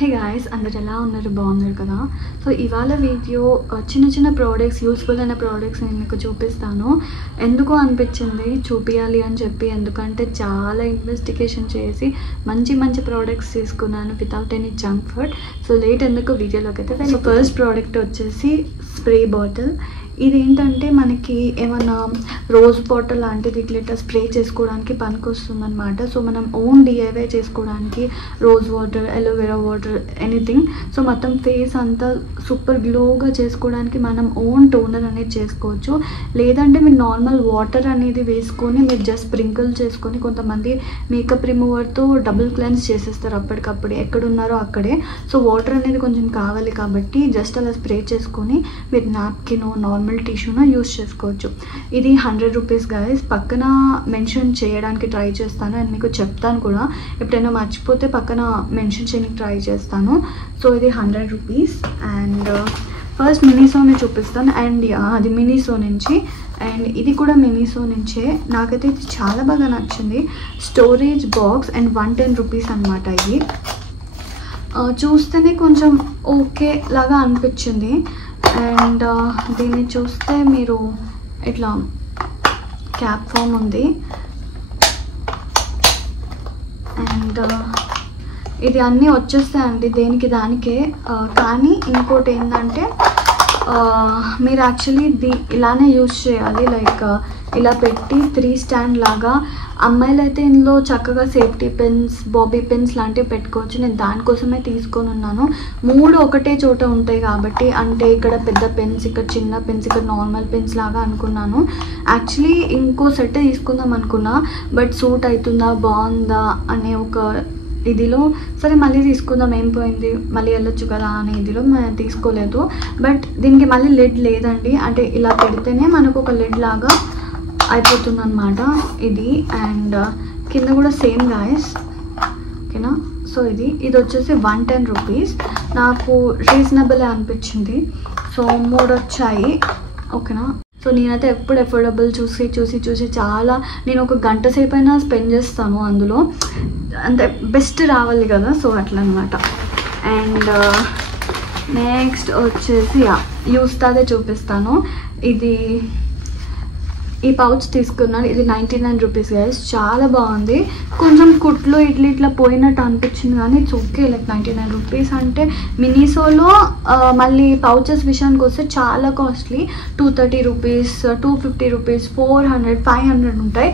Hey guys, అందరు ఎలా ఉన్నారు? బాగున్నారు కదా? సో ఇవాళ వీడియో చిన్న చిన్న ప్రోడక్ట్స్, యూస్ఫుల్ అయిన ప్రోడక్ట్స్ నేను మీకు చూపిస్తాను. ఎందుకు అనిపించింది చూపించాలి అని చెప్పి, ఎందుకంటే చాలా ఇన్వెస్టిగేషన్ చేసి మంచి మంచి ప్రోడక్ట్స్ తీసుకున్నాను without any junk food. So late ఎందుకు వీడియోలోకి అయితే. సో ఫస్ట్ ప్రోడక్ట్ వచ్చేసి స్ప్రే బాటిల్. ఇదేంటంటే మనకి ఏమన్నా రోజ్ వాటర్ లాంటిది ఇట్లా స్ప్రే చేసుకోవడానికి పనికి వస్తుంది అనమాట. సో మనం ఓన్ డిఐవై చేసుకోవడానికి rose water, aloe vera water, anything. So మొత్తం ఫేస్ అంతా సూపర్ గ్లోగా చేసుకోవడానికి మనం ఓన్ టోనర్ అనేది చేసుకోవచ్చు. లేదంటే మీరు నార్మల్ వాటర్ అనేది వేసుకొని మీరు జస్ట్ స్ప్రింకిల్ చేసుకొని, కొంతమంది మేకప్ రిమూవర్తో డబుల్ క్లెన్స్ చేసేస్తారు అప్పటికప్పుడే, ఎక్కడున్నారో అక్కడే. సో వాటర్ అనేది కొంచెం కావాలి కాబట్టి జస్ట్ అలా స్ప్రే చేసుకొని మీరు నాప్కిన్, నార్మల్ టిష్యూను యూస్ చేసుకోవచ్చు. ఇది 100 రూపీస్ గాయస్. పక్కన మెన్షన్ చేయడానికి ట్రై చేస్తాను అండ్ మీకు చెప్తాను కూడా, ఎప్పుడైనా మర్చిపోతే పక్కన మెన్షన్ చేయడానికి ట్రై చేస్తాను. సో ఇది 100 రూపీస్. అండ్ ఫస్ట్ మినీసోని చూపిస్తాను. అండ్ అది మినీసో నుంచి, అండ్ ఇది కూడా మినీసో నుంచే. నాకైతే ఇది చాలా బాగా నచ్చింది. స్టోరేజ్ బాక్స్ అండ్ 110 రూపీస్ అనమాట. ఇది చూస్తేనే కొంచెం ఓకే లాగా అనిపించింది. అండ్ దీన్ని చూస్తే మీరు ఇట్లా క్యాప్ ఫామ్ ఉంది. అండ్ ఇది అన్నీ వచ్చేస్తాయండి దేనికి దానికే. కానీ ఇంకోటి ఏంటంటే మీరు యాక్చువల్లీ ఇలానే యూజ్ చేయాలి. లైక్ ఇలా పెట్టి 3 స్టాండ్ లాగా. అమ్మాయిలు అయితే ఇందులో చక్కగా సేఫ్టీ పిన్స్, బాబీ పిన్స్ లాంటివి పెట్టుకోవచ్చు. నేను దానికోసమే తీసుకొని ఉన్నాను. 3 ఒకటే చోట ఉంటాయి కాబట్టి, అంటే ఇక్కడ పెద్ద పెన్స్, ఇక్కడ చిన్న పెన్స్, ఇక్కడ నార్మల్ పెన్స్ లాగా అనుకున్నాను. యాక్చువల్లీ ఇంకో సెట్ తీసుకుందాం అనుకున్నా, బట్ సూట్ అవుతుందా బాగుందా అనే ఒక ఇదిలో సరే మళ్ళీ తీసుకుందాం, ఏం పోయింది, మళ్ళీ వెళ్ళొచ్చు కదా అనే ఇదిలో మనం తీసుకోలేదు. బట్ దీనికి మళ్ళీ లిడ్ లేదండి. అంటే ఇలా పెడితేనే మనకు ఒక లిడ్ లాగా అయిపోతుంది అనమాట ఇది. అండ్ కింద కూడా సేమ్ గాయస్, ఓకేనా. సో ఇది వచ్చేసి 110 రూపీస్. నాకు రీజనబుల్ అనిపించింది. సో 3 వచ్చాయి, ఓకేనా. సో నేనైతే ఎప్పుడు అఫోర్డబుల్ చూసి చాలా, నేను ఒక గంట సేపు అయినా స్పెండ్ చేస్తాను అందులో, అంటే బెస్ట్ రావాలి కదా. సో అట్లా అనమాట. అండ్ నెక్స్ట్ వచ్చేసి యూస్తాదే చూపిస్తాను. ఈ పౌచ్ తీసుకున్నాను. ఇది 99 రూపీస్ గైస్. చాలా బాగుంది. కొంచెం కుట్లు ఇట్లా పోయినట్టు అనిపించింది, కానీ ఇట్స్ ఓకే. లైక్ 99 రూపీస్ అంటే మినీసోలో మళ్ళీ పౌచెస్ విషయానికి వస్తే చాలా కాస్ట్లీ. 230 రూపీస్, 250 రూపీస్, 400, 500 ఉంటాయి.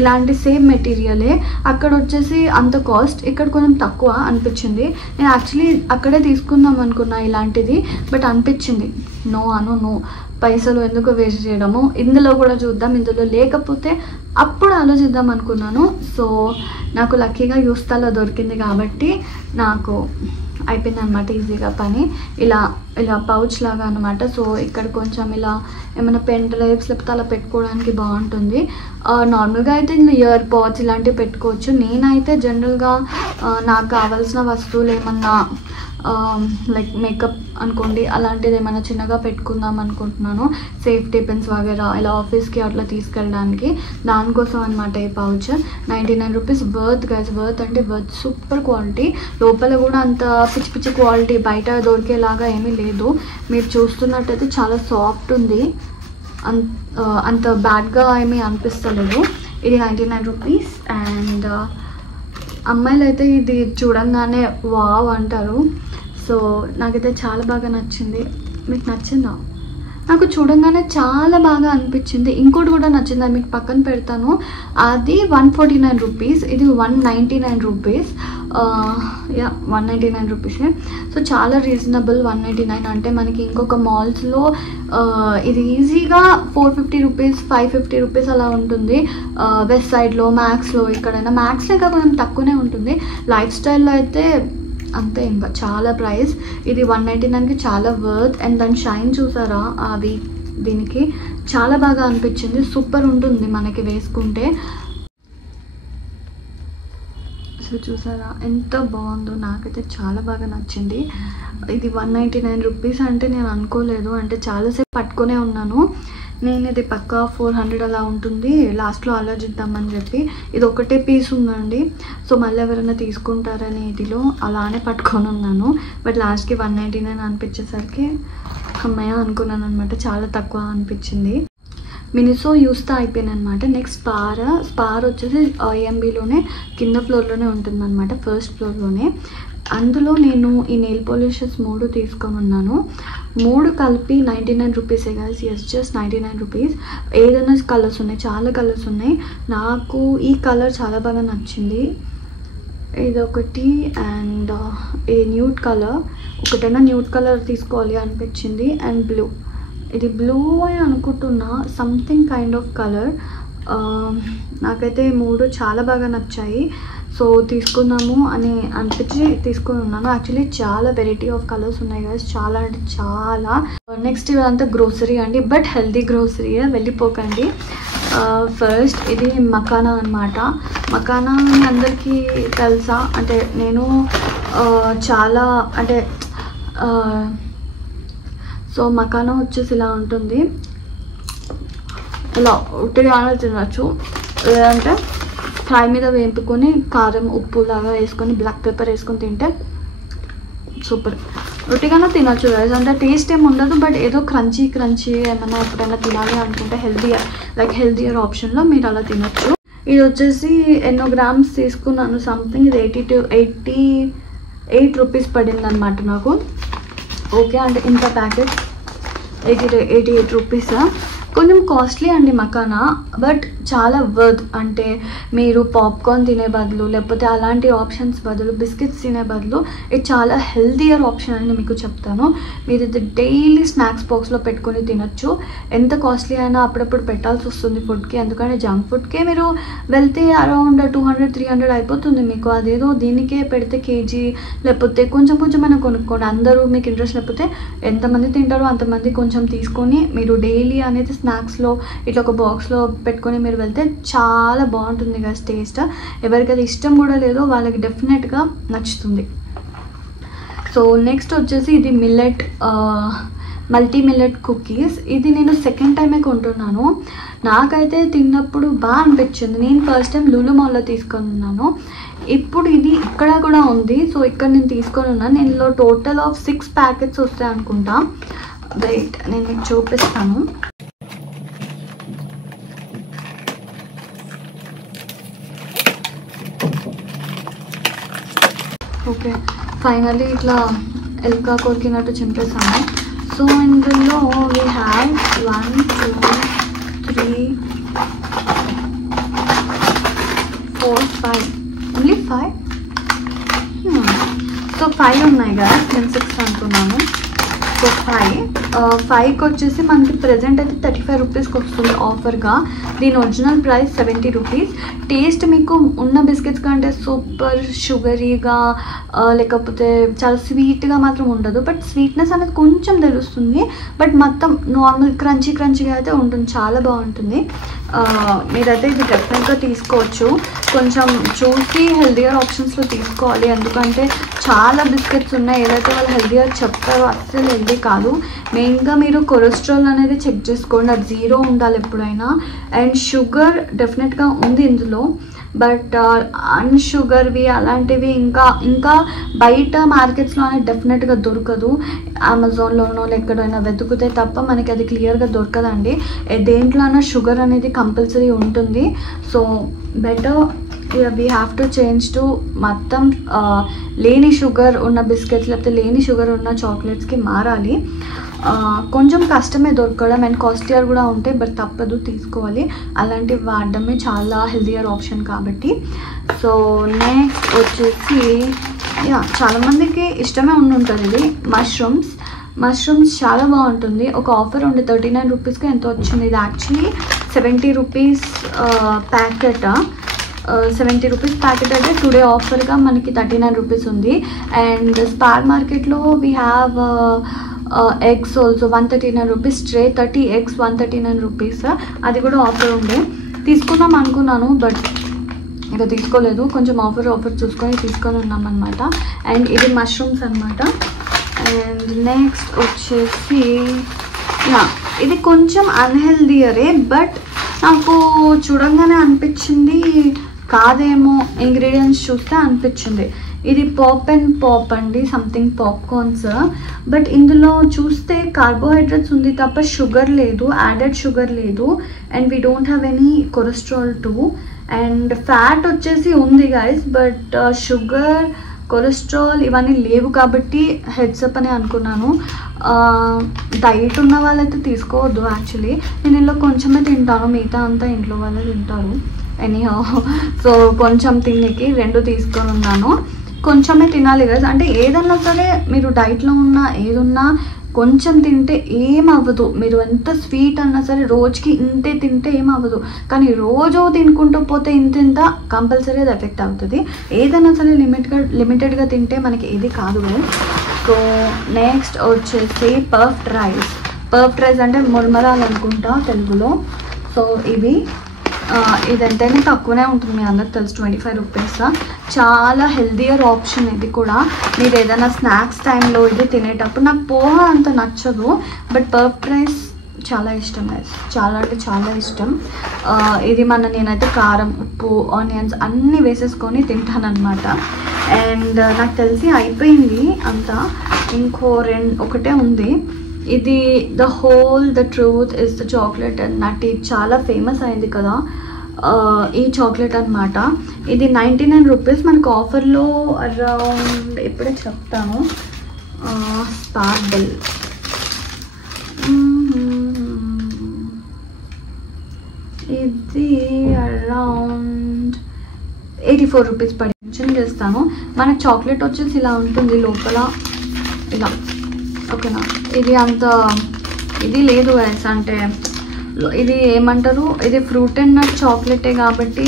ఇలాంటి సేమ్ మెటీరియలే. అక్కడ వచ్చేసి అంత కాస్ట్, ఇక్కడ కొంచెం తక్కువ అనిపించింది. నేను యాక్చువల్లీ అక్కడే తీసుకుందాం అనుకున్నా ఇలాంటిది, బట్ అనిపించింది నో పైసలు ఎందుకు వేస్ట్ చేయడము, ఇందులో కూడా చూద్దాం, ఇందులో లేకపోతే అప్పుడు ఆలోచిద్దాం అనుకున్నాను. సో నాకు లక్కీగా యూస్తాలో దొరికింది కాబట్టి నాకు అయిపోయింది అనమాట ఈజీగా పని. ఇలా పౌచ్ లాగా అనమాట. సో ఇక్కడ కొంచెం ఇలా ఏమైనా పెన్ డ్రైవ్స్ లేకపోతే అలా పెట్టుకోవడానికి బాగుంటుంది. నార్మల్గా అయితే ఇందులో ఇయర్ పాడ్స్ ఇలాంటివి పెట్టుకోవచ్చు. నేనైతే జనరల్గా నాకు కావాల్సిన వస్తువులు ఏమన్నా లైక్ మేకప్ అనుకోండి, అలాంటిది ఏమైనా చిన్నగా పెట్టుకుందాం అనుకుంటున్నాను. సేఫ్టీ పిన్స్ వగేరా ఇలా ఆఫీస్కి అట్లా తీసుకెళ్ళడానికి, దానికోసం అనమాట ఈ pouch. 99 rupees worth guys. Worth అంటే వర్త్. Super quality. లోపల కూడా అంత పిచ్చి క్వాలిటీ బయట దొరికేలాగా ఏమీ లేదు. మీరు చూస్తున్నట్టయితే చాలా సాఫ్ట్ ఉంది. అంత బ్యాడ్గా ఏమీ అనిపిస్తలేదు. ఇది 99 రూపీస్. అండ్ అమ్మాయిలు అయితే ఇది చూడంగానే వావ్ అంటారు. సో నాకైతే చాలా బాగా నచ్చింది. మీకు నచ్చిందా? నాకు చూడంగానే చాలా బాగా అనిపించింది. ఇంకోటి కూడా నచ్చింది, అది మీకు పక్కన పెడతాను. అది 149 రూపీస్. ఇది 199 రూపీస్. 199 రూపీసే. సో చాలా రీజనబుల్. 199 అంటే మనకి ఇంకొక మాల్స్లో ఇది ఈజీగా 450 రూపీస్, 550 రూపీస్ అలా ఉంటుంది. వెస్ట్ సైడ్లో, మ్యాక్స్లో, ఎక్కడైనా మ్యాక్స్లో ఇంకా కొంచెం తక్కువనే ఉంటుంది. లైఫ్ స్టైల్లో అయితే అంతే, ఇంకా చాలా ప్రైస్. ఇది 199కి చాలా వర్త్. అండ్ దాని షైన్ చూసారా, అది దీనికి చాలా బాగా అనిపించింది. సూపర్ ఉంటుంది మనకి వేసుకుంటే. సో చూసారా ఎంత బాగుందో, నాకైతే చాలా బాగా నచ్చింది. ఇది 199 రూపీస్ అంటే నేను అనుకోలేదు, అంటే చాలాసేపు పట్టుకునే ఉన్నాను. నేను ఇది పక్కా 400 అలా ఉంటుంది, లాస్ట్లో ఆలోచిద్దామని చెప్పి. ఇది ఒకటే పీస్ ఉందండి, సో మళ్ళీ ఎవరైనా తీసుకుంటారని ఇదిలో అలానే పట్టుకొని ఉన్నాను. బట్ లాస్ట్కి 199 అనిపించేసరికి అమ్మాయి అనుకున్నాను అనమాట. చాలా తక్కువ అనిపించింది. మినిసో యూస్తా అయిపోయాను అనమాట. నెక్స్ట్ స్పార్ వచ్చేసి ఐఎంబీలోనే కింద ఫ్లోర్లోనే ఉంటుందన్నమాట, ఫస్ట్ ఫ్లోర్లోనే. అందులో నేను ఈ నెయిల్ పాలిషెస్ 3 తీసుకొని ఉన్నాను. 3 కలిపి 99 రూపీసే గాయస్. Yes, just 99 rupees. ఏదైనా కలర్స్ ఉన్నాయి, చాలా కలర్స్ ఉన్నాయి. నాకు ఈ కలర్ చాలా బాగా నచ్చింది, ఇదొకటి. అండ్ ఈ న్యూడ్ కలర్, ఒకటైనా న్యూడ్ కలర్ తీసుకోవాలి అనిపించింది. అండ్ బ్లూ, ఇది బ్లూ అని అనుకుంటున్నా, సంథింగ్ కైండ్ ఆఫ్ కలర్. నాకైతే 3 చాలా బాగా నచ్చాయి. సో తీసుకుందాము అని అనిపించి తీసుకొని ఉన్నాను. యాక్చువల్లీ చాలా వెరైటీ ఆఫ్ కలర్స్ ఉన్నాయి కదా, చాలా అంటే చాలా. నెక్స్ట్ ఇదంతా గ్రోసరీ అండి, బట్ హెల్తీ గ్రోసరీ, వెళ్ళిపోకండి. ఫస్ట్ ఇది మకానా అనమాట. మకానా అందరికీ తెలుసా అంటే నేను చాలా అంటే సో మకానా వచ్చేసి ఇలా ఉంటుంది. ఇలా ఉట్టిగా తినచ్చు, లేదంటే ఫ్రై మీద వేపుకొని కారం ఉప్పు లాగా వేసుకొని బ్లాక్ పెప్పర్ వేసుకొని తింటే సూపర్. రొట్టిగానే తినచ్చు గైస్, అంటే టేస్ట్ ఏమి ఉండదు, బట్ ఏదో క్రంచీ ఏమైనా ఎప్పుడైనా తినాలి అనుకుంటే హెల్దియర్ ఆప్షన్లో మీరు అలా తినచ్చు. ఇది వచ్చేసి ఎన్నో గ్రామ్స్ తీసుకున్నాను, సంథింగ్ ఇది 88 రూపీస్ పడింది అనమాట నాకు. ఓకే, అంటే ఇంత ప్యాకెట్ 88 రూపీస్. కొంచెం కాస్ట్లీ అండి మకానా, బట్ చాలా వర్త్. అంటే మీరు పాప్కార్న్ తినే బదులు, లేకపోతే అలాంటి ఆప్షన్స్ బదులు, బిస్కెట్స్ తినే బదులు ఇది చాలా హెల్దియర్ ఆప్షన్ అని మీకు చెప్తాను. మీరు ఇది డైలీ స్నాక్స్ బాక్స్లో పెట్టుకొని తినొచ్చు. ఎంత కాస్ట్లీ అయినా అప్పుడప్పుడు పెట్టాల్సి వస్తుంది ఫుడ్కి, ఎందుకంటే జంక్ ఫుడ్కే మీరు వెళ్తే అరౌండ్ 200-300 అయిపోతుంది మీకు. అదేదో దీనికే పెడితే కేజీ, లేకపోతే కొంచెం అయినా కొనుక్కోండి. అందరూ మీకు ఇంట్రెస్ట్ లేకపోతే ఎంతమంది తింటారో అంతమంది కొంచెం తీసుకొని మీరు డైలీ అనేది స్నాక్స్లో ఇట్లా ఒక బాక్స్లో పెట్టుకొని మీరు వెళ్తే చాలా బాగుంటుంది కదా టేస్ట్. ఎవరికైతే ఇష్టం కూడా లేదో వాళ్ళకి డెఫినెట్గా నచ్చుతుంది. సో నెక్స్ట్ వచ్చేసి ఇది మల్టీ మిల్లెట్ కుకీస్. ఇది నేను సెకండ్ టైమే కొంటున్నాను. నాకైతే తిన్నప్పుడు బాగా అనిపించింది. నేను ఫస్ట్ టైం లూలు మాల్లో తీసుకొని ఉన్నాను, ఇప్పుడు ఇది ఇక్కడ కూడా ఉంది. సో ఇక్కడ నేను తీసుకొని ఉన్నాను. నేను టోటల్ ఆఫ్ 6 ప్యాకెట్స్ వస్తాయి అనుకుంటా. వెయిట్, నేను మీకు చూపిస్తాను. ఓకే, ఫైనల్లీ ఇట్లా ఎల్కా కొరికినట్టు చింపేసాను. సో ఇందులో వీ హ్యావ్ 1 2 3 4 5, ఓన్లీ 5. సో 5 ఉన్నాయి కదా, నేను 6 అనుకున్నాను. సో 5కి వచ్చేసి మనకి ప్రెజెంట్ అయితే 35 రూపీస్కి వస్తుంది ఆఫర్గా. దీని ఒరిజినల్ ప్రైస్ 70 రూపీస్. టేస్ట్ మీకు ఉన్న బిస్కెట్స్ కంటే సూపర్ షుగరీగా లేకపోతే చాలా స్వీట్గా మాత్రం ఉండదు, బట్ స్వీట్నెస్ అనేది కొంచెం తెలుస్తుంది. బట్ మొత్తం నార్మల్ క్రంచీగా అయితే ఉంటుంది, చాలా బాగుంటుంది. మీరైతే ఇది డెఫినెట్గా తీసుకోవచ్చు. కొంచెం చూసి హెల్దియర్ ఆప్షన్స్లో తీసుకోవాలి, ఎందుకంటే చాలా బిస్కెట్స్ ఉన్నాయి. ఏదైతే వాళ్ళు హెల్దియర్ చెప్తారో అస్సలు హెల్దీ కాదు. మెయిన్గా మీరు కొలెస్ట్రాల్ అనేది చెక్ చేసుకోండి, అది 0 ఉండాలి ఎప్పుడైనా. అండ్ షుగర్ డెఫినెట్గా ఉంది ఇందులో, బట్ అన్షుగర్వి అలాంటివి ఇంకా బయట మార్కెట్స్లో అనేది డెఫినెట్గా దొరకదు. అమెజాన్లోనో ఎక్కడైనా వెతుకుతే తప్ప మనకి అది క్లియర్గా దొరకదండి. దేంట్లోనైనా షుగర్ అనేది కంపల్సరీ ఉంటుంది. So better we have to change to మొత్తం లేని షుగర్ ఉన్న బిస్కెట్స్ లేకపోతే లేని షుగర్ ఉన్న చాక్లెట్స్కి మారాలి. కొంచెం కష్టమే దొరకడం అండ్ కాస్ట్లియర్ కూడా ఉంటాయి, బట్ తప్పదు, తీసుకోవాలి. అలాంటివి వాడడమే చాలా హెల్దియర్ ఆప్షన్ కాబట్టి. సో నెక్స్ట్ వచ్చేసి చాలామందికి ఇష్టమే ఉంటుంది ఇది మష్రూమ్స్ చాలా బాగుంటుంది. ఒక ఆఫర్ ఉండి 39 రూపీస్కి ఎంతో వచ్చింది. ఇది actually 70 rupees packet. 70 rupees packet అయితే టుడే ఆఫర్గా మనకి 39 రూపీస్ ఉంది. అండ్ స్పార్ మార్కెట్లో we have eggs also 139 rupees tray, 30 eggs 139 rupees. అది కూడా ఆఫర్ ఉండే, తీసుకుందాం అనుకున్నాను బట్ ఇంకా తీసుకోలేదు. కొంచెం ఆఫర్ చూసుకొని తీసుకొని ఉన్నాం అనమాట. అండ్ ఇది మష్రూమ్స్ అనమాట. అండ్ నెక్స్ట్ వచ్చేసి ఇది కొంచెం అన్హెల్దీయరే, బట్ నాకు చూడంగానే అనిపించింది కాదేమో, ఇంగ్రీడియంట్స్ చూస్తే అనిపించింది. ఇది పాప్ అండ్ పాప్ అండి, సంథింగ్ పాప్కార్న్స్. బట్ ఇందులో చూస్తే కార్బోహైడ్రేట్స్ ఉంది తప్ప షుగర్ లేదు, యాడెడ్ షుగర్ లేదు. And we don't have any cholesterol two. And fat వచ్చేసి ఉంది గైస్, బట్ షుగర్, కొలెస్ట్రాల్ ఇవన్నీ లేవు కాబట్టి హెడ్సప్ అని అనుకున్నాను. డైట్ ఉన్న వాళ్ళైతే తీసుకోవద్దు. యాక్చువల్లీ నేను ఇంట్లో కొంచెమే తింటాను, మిగతా అంతా ఇంట్లో వాళ్ళే తింటారు. ఎనీహౌ సో కొంచెం తినేకి 2 తీసుకొని ఉన్నాను. కొంచెమే తినాలి కదా, అంటే ఏదన్నా సరే మీరు డైట్లో ఉన్నా ఏదున్నా కొంచెం తింటే ఏమవ్వదు. మీరు ఎంత స్వీట్ అన్నా సరే రోజుకి ఇంతే తింటే ఏమవ్వదు. కానీ రోజు తినుకుంటూ పోతే ఇంత కంపల్సరీ అది ఎఫెక్ట్ అవుతుంది. ఏదైనా సరే లిమిటెడ్గా తింటే మనకి ఏది కాదు. సో నెక్స్ట్ వచ్చేసి పఫ్డ్ రైస్. పఫ్డ్ రైస్ అంటే మురమరాలు అనుకుంటా తెలుగులో. సో ఇది ఎంతైనా తక్కువనే ఉంటుంది, మీ అందరికి తెలుసు, 25 రూపీస్. చాలా హెల్దియర్ ఆప్షన్ ఇది కూడా. మీరు ఏదైనా స్నాక్స్ టైంలో ఇది తినేటప్పుడు, నాకు పోహా అంత నచ్చదు, బట్ పఫ్డ్ రైస్ చాలా ఇష్టం, చాలా అంటే చాలా ఇష్టం. ఇది నేనైతే కారం, ఉప్పు, ఆనియన్స్ అన్నీ వేసేసుకొని తింటానమాట. అండ్ నాకు తెలిసి అయిపోయింది అంతా, ఒకటే ఉంది. ఇది the truth is the chocolate and nut. ఇది చాలా ఫేమస్ అయింది కదా ఈ చాక్లెట్ అనమాట. ఇది 99 రూపీస్. మనకు ఆఫర్లో అరౌండ్ ఇప్పుడే చెప్తాను, స్పార్బెల్ ఇది అరౌండ్ 84 రూపీస్ పడి మెన్షన్ చేస్తాను. మన చాక్లెట్ వచ్చేసి ఇలా ఉంటుంది లోపల, ఇలా ఓకేనా. ఇది అంత ఇది లేదు గైస్, అంటే ఇది ఏమంటారు, ఇది ఫ్రూట్ అండ్ నట్ చాక్లెటే కాబట్టి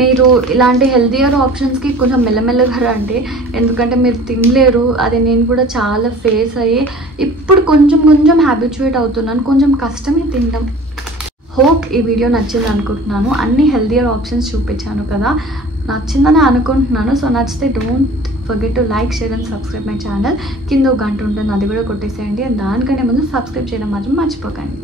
మీరు ఇలాంటి హెల్దియర్ ఆప్షన్స్కి కొంచెం మెల్లమెల్లగా రండి, ఎందుకంటే మీరు తినలేరు. అది నేను కూడా చాలా ఫేస్ అయ్యి ఇప్పుడు కొంచెం హ్యాబిచువేట్ అవుతున్నాను. కొంచెం కష్టమే తినడం. హోప్ ఈ వీడియో నచ్చింది అనుకుంటున్నాను. అన్ని హెల్దియర్ ఆప్షన్స్ చూపించాను కదా, నచ్చిందని అనుకుంటున్నాను. సో నచ్చితే don't forget to like, share and subscribe my channel. కింద ఒక గంట ఉంటుంది, అది కూడా కొట్టేసేయండి. దానికంటే ముందు సబ్స్క్రైబ్ చేయడం మాత్రం మర్చిపోకండి.